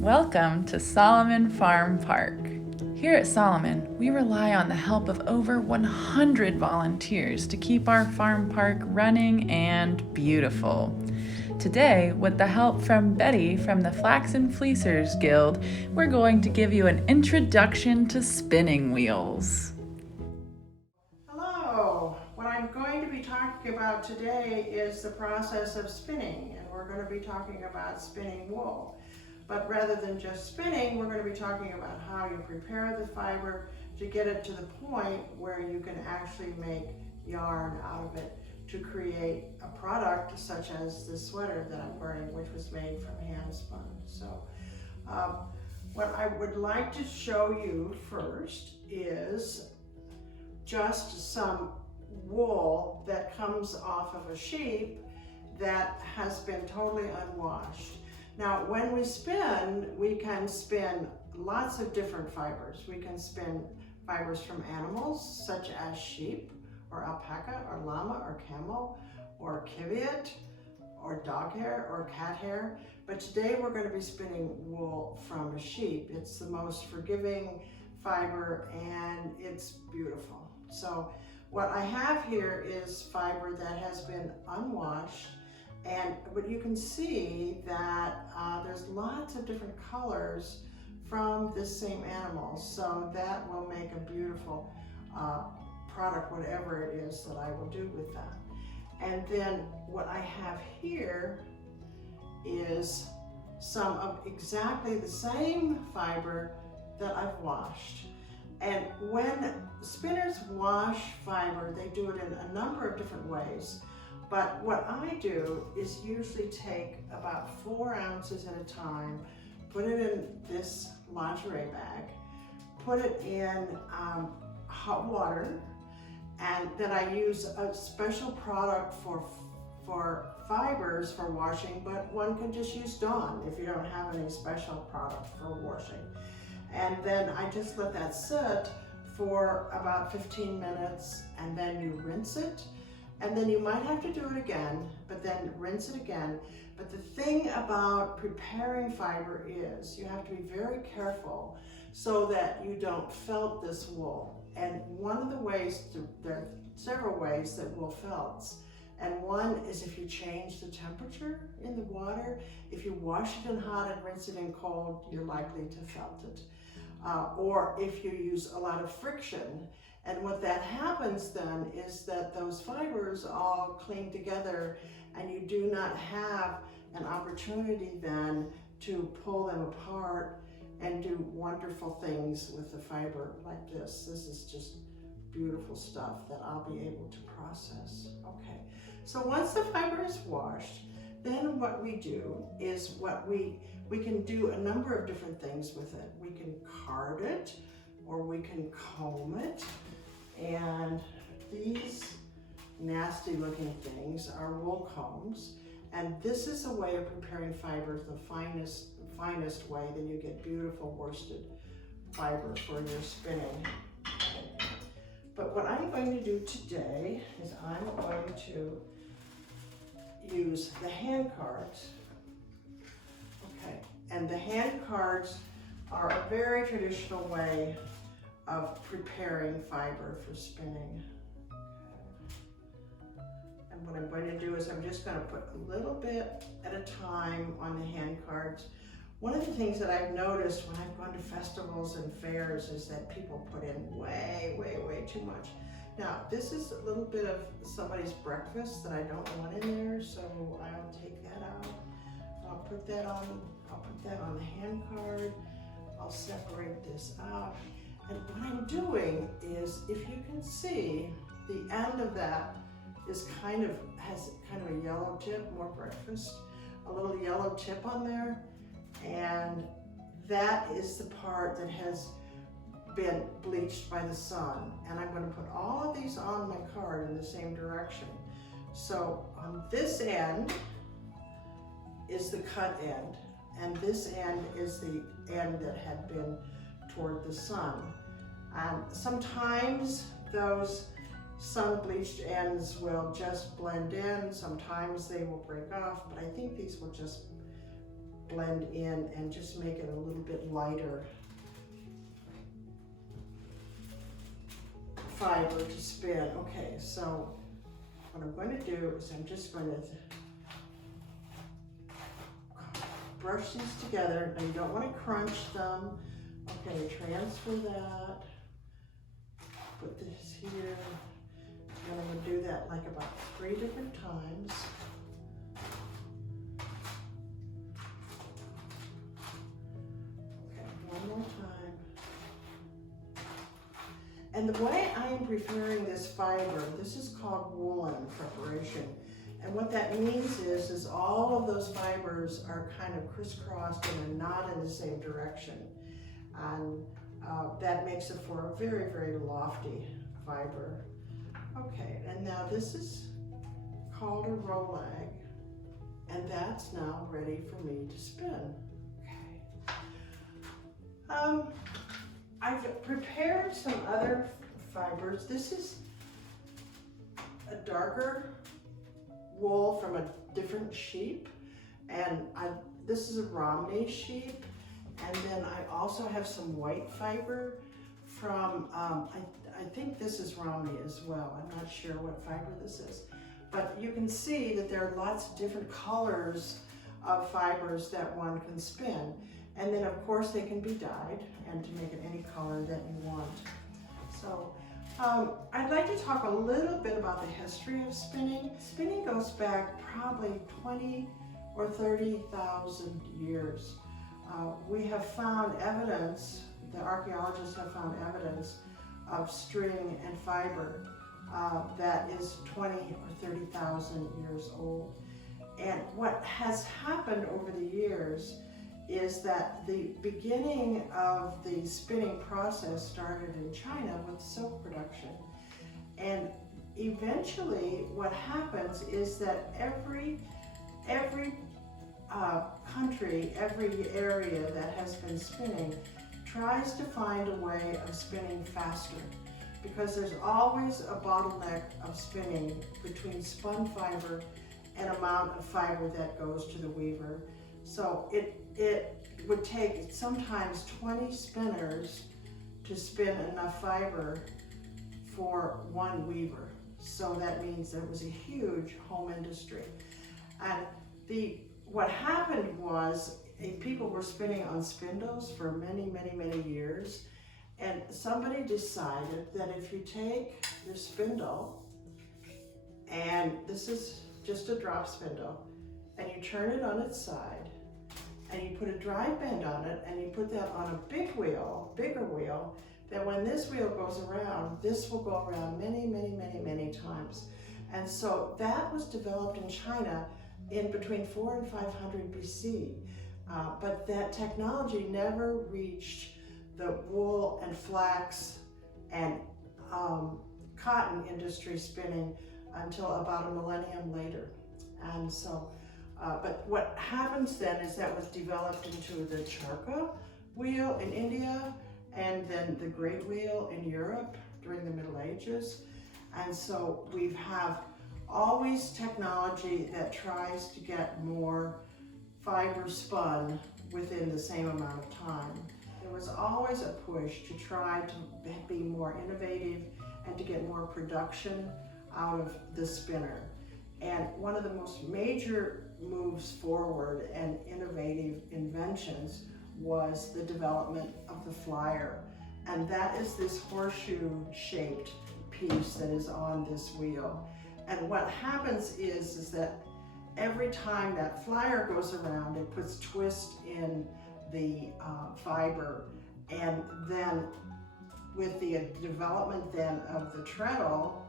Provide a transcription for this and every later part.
Welcome to Solomon Farm Park. Here at Solomon, we rely on the help of over 100 volunteers to keep our farm park running and beautiful. Today, with the help from Betty from the Flaxen Fleecers Guild, we're going to give you an introduction to spinning wheels. Hello, what I'm going to be talking about today is the process of spinning, and we're going to be talking about spinning wool. But rather than just spinning, we're going to be talking about how you prepare the fiber to get it to the point where you can actually make yarn out of it to create a product such as this sweater that I'm wearing, which was made from hand spun. So what I would like to show you first is just some wool that comes off of a sheep that has been totally unwashed. Now, when we can spin lots of different fibers. We can spin fibers from animals, such as sheep, or alpaca, or llama, or camel, or kiviot, or dog hair, or cat hair. But today we're going to be spinning wool from a sheep. It's the most forgiving fiber, and it's beautiful. So what I have here is fiber that has been unwashed. But you can see that there's lots of different colors from this same animal. So that will make a beautiful product, whatever it is that I will do with that. And then what I have here is some of exactly the same fiber that I've washed. And when spinners wash fiber, they do it in a number of different ways. But what I do is usually take about 4 ounces at a time, put it in this lingerie bag, put it in hot water, and then I use a special product for fibers for washing, but one can just use Dawn if you don't have any special product for washing. And then I just let that sit for about 15 minutes, and then you rinse it. And then you might have to do it again, but then rinse it again. But the thing about preparing fiber is you have to be very careful so that you don't felt this wool. And one of the ways, there are several ways that wool felts. And one is if you change the temperature in the water. If you wash it in hot and rinse it in cold, you're likely to felt it. Or if you use a lot of friction. And what that happens then is that those fibers all cling together, and you do not have an opportunity then to pull them apart and do wonderful things with the fiber like this. This is just beautiful stuff that I'll be able to process. Okay, so once the fiber is washed, then what we do is we can do a number of different things with it. We can card it, or we can comb it. And these nasty looking things are wool combs. And this is a way of preparing fibers the finest way. Then you get beautiful worsted fiber for your spinning. But what I'm going to do today is I'm going to use the hand cards. Okay, and the hand cards are a very traditional way of preparing fiber for spinning. Okay. And what I'm going to do is I'm just going to put a little bit at a time on the hand cards. One of the things that I've noticed when I've gone to festivals and fairs is that people put in way too much. Now, this is a little bit of somebody's breakfast that I don't want in there, so I'll take that out. I'll put that on the hand card. I'll separate this out. And what I'm doing is, if you can see, the end of that has kind of a yellow tip, more breakfast, a little yellow tip on there. And that is the part that has been bleached by the sun. And I'm going to put all of these on my card in the same direction. So on this end is the cut end, and this end is the end that had been toward the sun. Sometimes those sun bleached ends will just blend in, sometimes they will break off, but I think these will just blend in and just make it a little bit lighter fiber to spin. Okay, so what I'm going to do is I'm just going to brush these together. Now you don't want to crunch them. Okay, transfer that. Put this here. And I'm going to do that like about 3 different times. Okay, one more time. And the way I am preparing this fiber, this is called woolen preparation. And what that means is all of those fibers are kind of crisscrossed and are not in the same direction. And that makes it for a very, very lofty fiber. Okay, and now this is called a roll lag, and that's now ready for me to spin. Okay. I've prepared some other fibers. This is a darker wool from a different sheep, and this is a Romney sheep, and then I also have some white fiber from, I think this is Romney as well. I'm not sure what fiber this is, but you can see that there are lots of different colors of fibers that one can spin. And then of course they can be dyed and to make it any color that you want. So I'd like to talk a little bit about the history of spinning. Spinning goes back probably 20 or 30,000 years. We have found evidence, the archaeologists have found evidence of string and fiber that is 20 or 30,000 years old. And what has happened over the years is that the beginning of the spinning process started in China with silk production. And eventually what happens is that every country, every area that has been spinning tries to find a way of spinning faster, because there's always a bottleneck of spinning between spun fiber and amount of fiber that goes to the weaver. So it would take sometimes 20 spinners to spin enough fiber for one weaver. So that means there was a huge home industry. And what happened was people were spinning on spindles for many, many, many years. And somebody decided that if you take your spindle, and this is just a drop spindle, and you turn it on its side, and you put a drive bend on it, and you put that on a big wheel, bigger wheel, that when this wheel goes around, this will go around many, many, many, many times. And so that was developed in China in between 400 and 500 BC. But that technology never reached the wool and flax and cotton industry spinning until about a millennium later. And so, but what happens then is that was developed into the charkha wheel in India, and then the great wheel in Europe during the Middle Ages. And so we have always technology that tries to get more fiber spun within the same amount of time. There was always a push to try to be more innovative and to get more production out of the spinner. And one of the most major moves forward and innovative inventions was the development of the flyer. And that is this horseshoe-shaped piece that is on this wheel. And what happens is that every time that flyer goes around, it puts twist in the fiber. And then with the development then of the treadle,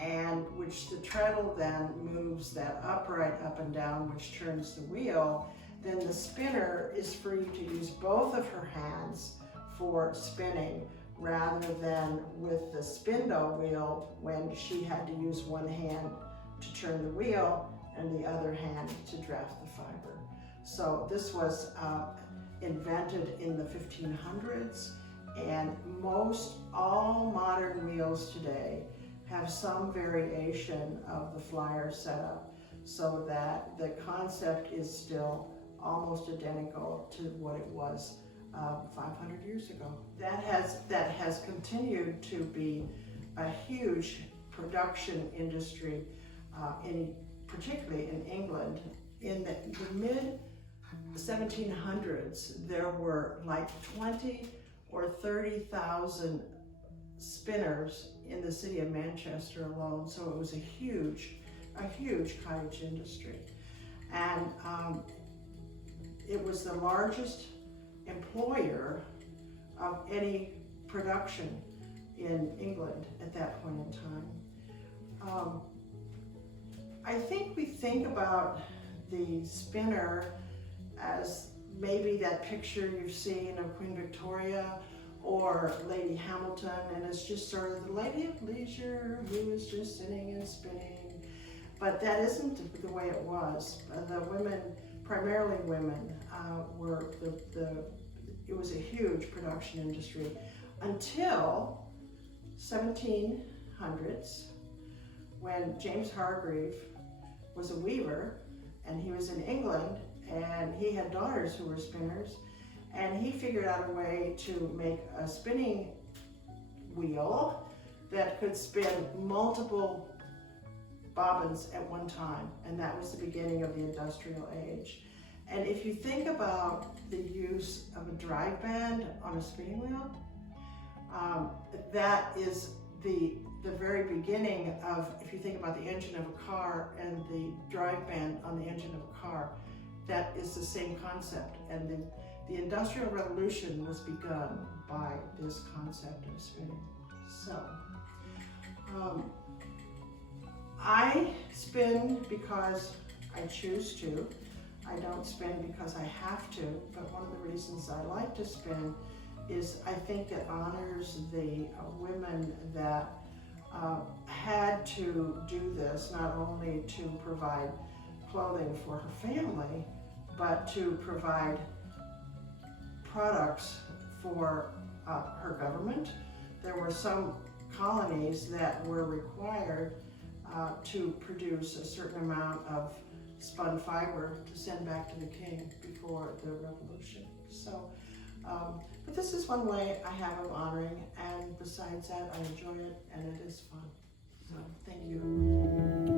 and which the treadle then moves that upright up and down, which turns the wheel, then the spinner is free to use both of her hands for spinning, rather than with the spindle wheel when she had to use one hand to turn the wheel and the other hand to draft the fiber. So this was invented in the 1500s, and all modern wheels today have some variation of the flyer setup, so that the concept is still almost identical to what it was 500 years ago. That has continued to be a huge production industry, particularly in England. In the mid 1700s, there were like 20 or 30,000 spinners in the city of Manchester alone. So it was a huge cottage industry, and it was the largest employer of any production in England at that point in time. I think we think about the spinner as maybe that picture you've seen of Queen Victoria or Lady Hamilton, and it's just sort of the lady of leisure who is just sitting and spinning. But that isn't the way it was. The women, primarily women, it was a huge production industry until 1700s, when James Hargreave was a weaver, and he was in England, and he had daughters who were spinners, and he figured out a way to make a spinning wheel that could spin multiple bobbins at one time, and that was the beginning of the industrial age. And if you think about the use of a drive band on a spinning wheel, that is the very beginning of, if you think about the engine of a car and the drive band on the engine of a car, that is the same concept. And the Industrial Revolution was begun by this concept of spinning. So, I spin because I choose to. I don't spin because I have to, but one of the reasons I like to spin is I think it honors the women that had to do this, not only to provide clothing for her family, but to provide products for her government. There were some colonies that were required to produce a certain amount of spun fiber to send back to the king before the revolution. So, but this is one way I have of honoring, and besides that, I enjoy it and it is fun. So, thank you.